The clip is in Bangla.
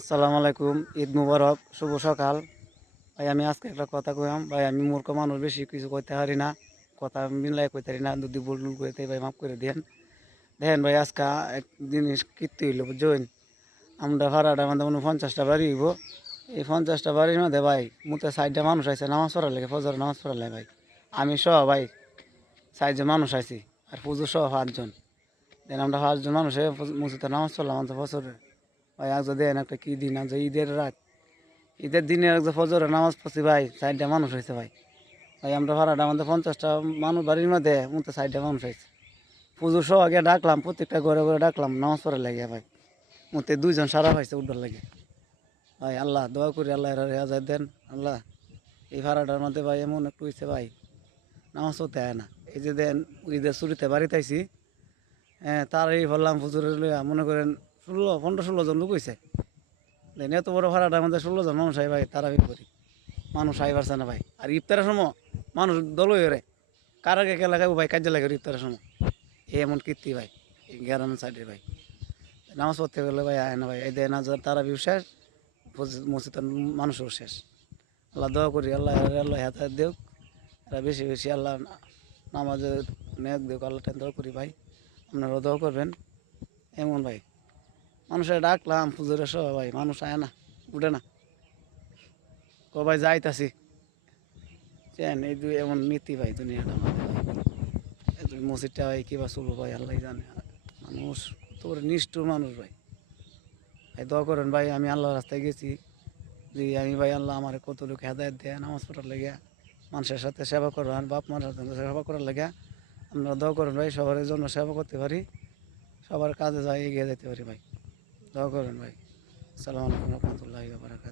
আসসালামু আলাইকুম, ঈদ মুবারক, শুভ সকাল। ভাই আমি আজকে একটা কথা কইলাম ভাই, আমি মূর্খ মানুষ, বেশি কিছু কইতে পারি না, কথা মিলাই কইতে পারি না, যদি ভুল টুল কইতে ভাই মাফ করে দেন। দেখেন ভাই, আজকে এক জিনিস কীর্তি হইল বুঝছেন। আমরা ভাড়াটা আমাদের মনে 50টা বাড়ি হইব। এই 50টা বাড়ির মধ্যে ভাই মুতে 60টা মানুষ আছে নামাজ পড়ার লাগে, ফজর নামাজ পড়ার লাগে ভাই। আমি সহ ভাই 60জন মানুষ আইছি, আর পুজো সহ 5জন। দেন আমরা 5জন মানুষে মসজিদে নামাজ পড়লাম আমাদের ফজরে। ভাই আজ দেন একটা কী দিন, আজ ঈদের রাত, ঈদের দিনে একজন ফজরে নামাজ পড়ছি ভাই, 60টা মানুষ হয়েছে ভাই। ভাই আমরা ভাড়াটা আমাদের 50টা মানুষ বাড়ির মধ্যে মতো 60টা মানুষ হয়েছে। পুজো সহ আগে ডাকলাম, প্রত্যেকটা ঘরে ঘরে ডাকলাম নামাজ পড়ার লাগে ভাই। মধ্যে 2জন সারা হয়েছে উঠার লাগে। ভাই আল্লাহ দোয়া করি, আল্লাহ রেজায় দেন। আল্লাহ এই ভাড়াটার মধ্যে ভাই এমন একটু হয়েছে ভাই, নামাজ পড়তে হয় না। এই যে দেন ঈদের ছুটিতে বাড়িতে আইসি, হ্যাঁ তারই বললাম ফুজুরের লইয়া মনে করেন 15-16 জন লোক হয়েছে। দেন এত বড় ভাড়াটা আমাদের 16জন মানুষ হয় ভাই, তারা করি মানুষ আই পারছে না ভাই। আর ইফতারের সময় মানুষ দল হয়ে রে, কার আগে কে লাগাবো ভাই, কাজে লাগে ইফতারের সময়। এমন কীর্তি ভাই এই গ্রামের সাইডে ভাই। নামাজ পড়তে গেলে ভাই আয় না ভাই, এই দেন তারা বিও শেষ, মসজিদের মানুষও শেষ। আল্লাহ দোয়া করি, আল্লাহ আল্লাহ হেদায়েত দেওক, এরা বেশি বেশি আল্লাহ নামাজের নেক দেওক, আল্লাহ দোয়া করি ভাই। আপনারাও দোয়া করবেন। এমন ভাই মানুষের ডাকলাম পুজোরে সহ ভাই, মানুষ আয় না, উঠে না, ক ভাই যাইতাছি। চেন এই দুই এমন নীতি ভাই দুনিয়াটা আমাদের ভাই। এই মসজিদটা ভাই কিবা চলবো ভাই আল্লাহ জানে। মানুষ তোর নিষ্ঠুর মানুষ ভাই। ভাই দোয়া করেন ভাই, আমি আল্লাহর রাস্তায় গেছি, যে আমি ভাই আল্লাহ আমার কত লোক হেদায়ত দেয় নামাজ পড়ার লেগে, মানুষের সাথে সেবা করার, বাপ মার সাথে সেবা করার লেগে। আপনারা দোয়া করেন ভাই, সবার জন্য সেবা করতে পারি, সবার কাজে যাই এগিয়ে যেতে পারি ভাই। দোয়া করেন ভাই। আসসালামু আলাইকুম রহমতুল্লাহি ওয়া বারাকাতুহু।